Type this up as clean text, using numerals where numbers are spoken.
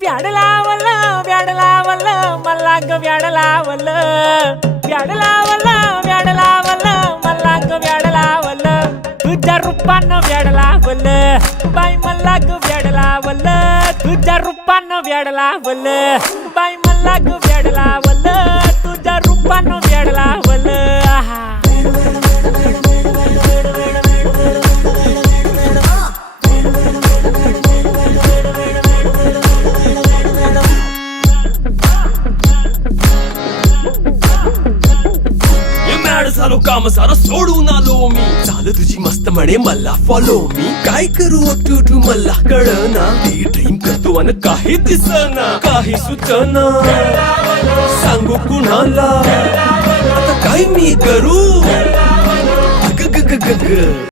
व्याड लावलं मला ग व्याड लावलं मला ग व्याड लावलं तुझ्या रूपानं व्याड लावलं बाई मला ग व्याड लावलं तुझ्या रूपानं व्याड लावलं बाई मला ग व्याड लावलं तुझ्या रूपानं व्याड लावलं आहा झालो काम सारा सोडून आलो मी झालं तुझी मस्त म्हणे मला फॉलो मी काय करू टू मला कळना ती ड्रीम करतो आणि काही दिसना काही सुचना सांगू कुणाला आता काय मी करू ग ग ग ग ग